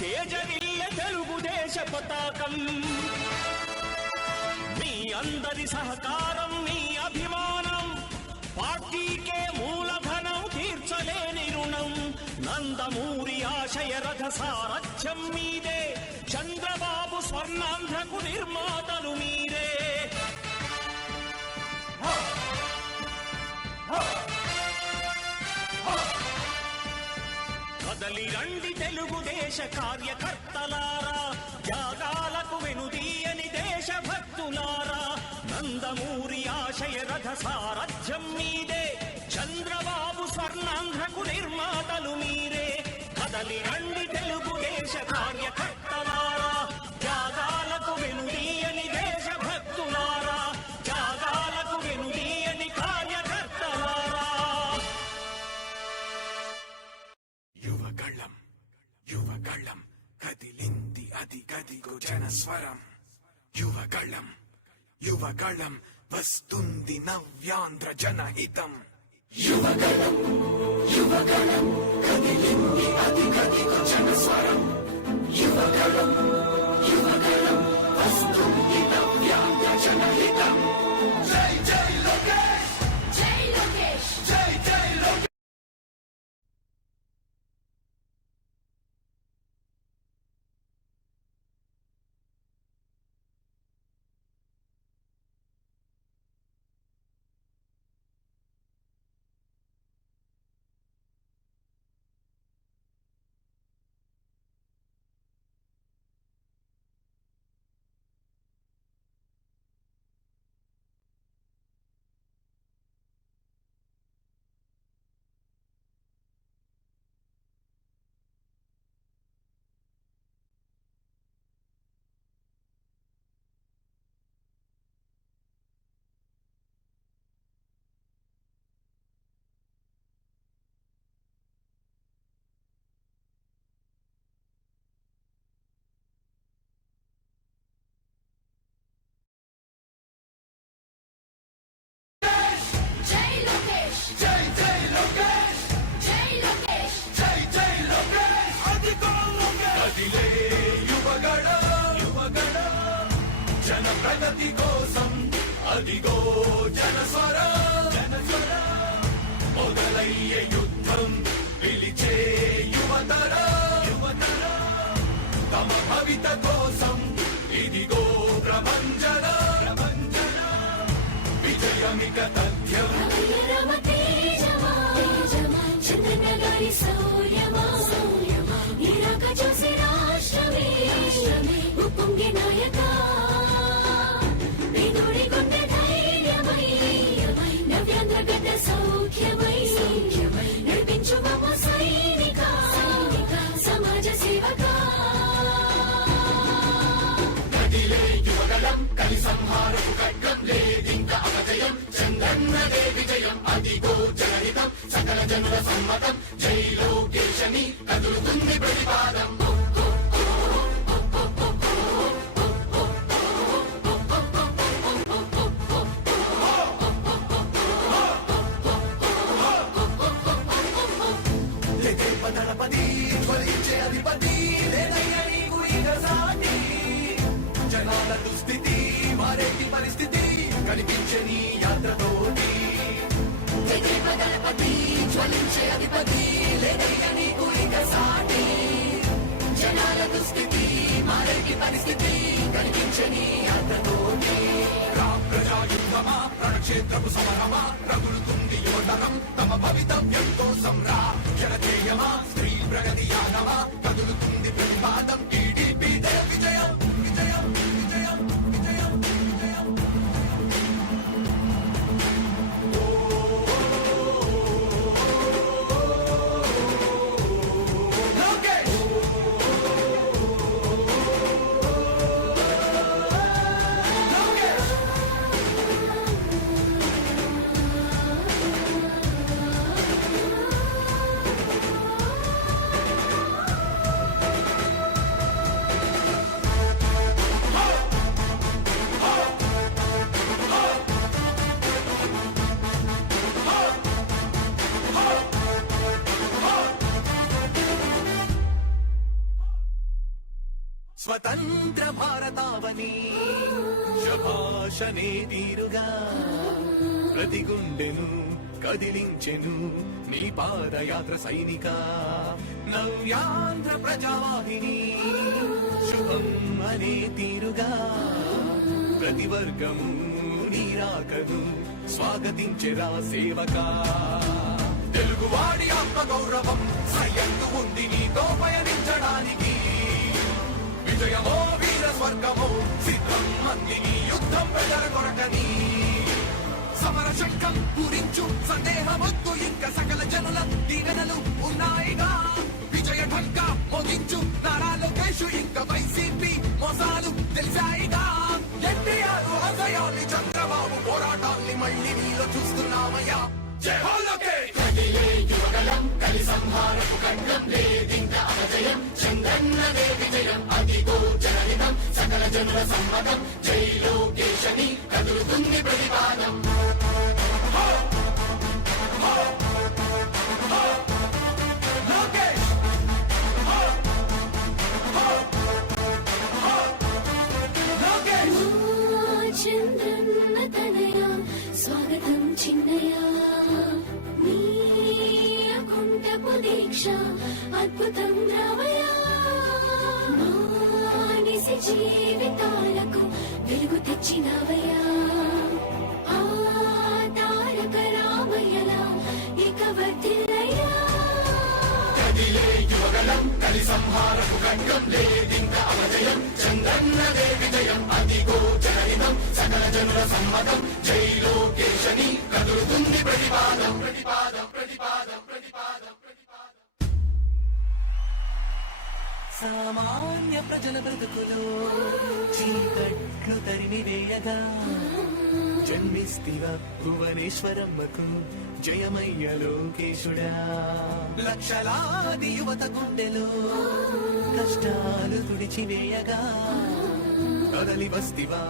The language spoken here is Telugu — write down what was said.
తేజరిల్ల తెలుగుదేశ పతాకం. మీ అందరి సహకారం, మీ అభిమానం, పార్టీకే మూలధనం, తీర్చలేని రుణం. నందమూరి ఆశయ రథ సారథ్యం మీదే, చంద్రబాబు స్వర్ణాంధ్రకు నిర్మాతలు మీరే. కదలి రండి తెలుగుదేశ కార్యకర్తలారా, త్యాగాలకు వెనుదీయని దేశభక్తులారా. నందమూరి ఆశయ రథ సారథ్యం మీదే, చంద్రబాబు స్వర్ణాంధ్రకు నిర్మాతలు మీరే. కదలి రండి తెలుగుదేశ కార్యకర్తలారా, త్యాగాలకు వెనుదీయని దేశభక్తులారా, త్యాగాలకు వెనుదీయని కార్యకర్తలారా. యువగళం యువగళం కదిలింది అది గదిగో జనస్వరం. యువగళం యువగళం వస్తుంది నవ్యాంధ్ర జనహితం. యువగళం యువగళం కదిలింది అది గదిగో జనస్వరం. యువగళం యువగళం వస్తుంది నవ్యాంధ్ర జనహితం. జై జై లోకేష్, జై లోకేష్, జై జై లోకేష్. జన ప్రగతి కోసం అదిగో జనస్వర. మొదలయ్యే యుద్ధం పిలిచే యువతర. తమ భవిత కోసం ఇదిగో ప్రభంజన. విజయమిక తథ్యం. కలి సంహారపు ఖడ్గం లేదింక అపజయం. చంద్రన్నదే విజయం అదిగో జనహితం. సకల జనుల సమ్మతం. జై లోకేశని కదులుతుంది ప్రతిపాదం. దళపతి జ్వలించే అధిపతి లేదయ్యా నీకు ఇక సాటి. జనాల దుస్థితి మారేటి పరిస్థితి కనిపించని యాత్రతోటి. దళపతి జ్వలించే అధిపతి లేదయ్యా నీకు ఇక సాటి. జనాల దుస్థితి మారేటి పరిస్థితి కనిపించని యాత్రతోటి. ప్రజాయుద్ధమా రణక్షేత్రపు సమరమా రగులుతుంది యువతరం తమ భవితవ్యం కోసం. రా జనజేయమా స్త్రీ ప్రగతి యానమా కదులుతుంది ప్రతిపాదం. టీడీపీ విజయం విజయం విజయం విజయం విజయం. స్వతంత్ర భారతావని శభాషనే తీరుగా ప్రతి గుండెను కదిలించెను నీ పాదయాత్ర సైనిక నవ్యాంధ్ర ప్రజావాహిని శుభం అనే తీరుగా ప్రతి వర్గము నీరాకను స్వాగతించెరా సేవకా తెలుగువాడి ఆత్మ గౌరవం సయ్యత్తు ఉంది నీతో పయనించడానికి విజయమో వీర స్వర్గమో సిద్ధం మందిని యుద్ధం ప్రజల కొరకని సమర శంఖం పూరించు సందేహమొద్దు ఇంకా సకల జనుల దీవెనలు ఉన్నాయిగా విజయ ఢంకా మోగించు నారా లోకేష్ ఇంకా వైసీపీ మోసాలు తెలిసాయిగా ఎన్టీఆర్ ఆశయాల్ని చంద్రబాబు పోరాటాల్ని మళ్ళీ నీలో చూస్తున్నామయ్యా జై హో లోకేష్ కదిలే యువగలం కలి సంహారపు ఖడ్గం లేదింక అపజయం చంద్రన్నదే విజయం అదిగో జనహితం సకల జనుల సమ్మతం జై లోకేశని కదులుతుంది ప్రతిపాదం లోకేష్ లోకేష్ చంద్రన్న తనయ స్వాగతం చిన్నయ నీ అకుంఠపు దీక్ష అద్భుతం రావయ మానిసి జీవితాలకు వెలుగు తెచ్చినవయ్యా ఆ తారక రామయ్యలా ఇక వర్ధిల్లయ్యా కదిలే యువగలం కలి సంహారపు ఖడ్గం లేదింక అపజయం చంద్రన్నదే విజయం అదిగో జనహితం సకల జనుల సమ్మతం జై లోకేశని కదులుతుంది ప్రతిపాదం ప్రతిపాదం ప్రతిపాదం ప్రతిపాదం సామాన్య ప్రజల బ్రతుకులో చీకట్లు తరిమి వేయగా జన్మిస్తివ భువనేశ్వరమ్మకు జయమయ్య లోకేశుడా లక్షలాది యువత గుండెలో కష్టాలు తుడిచివేయగా కదలి వస్తివా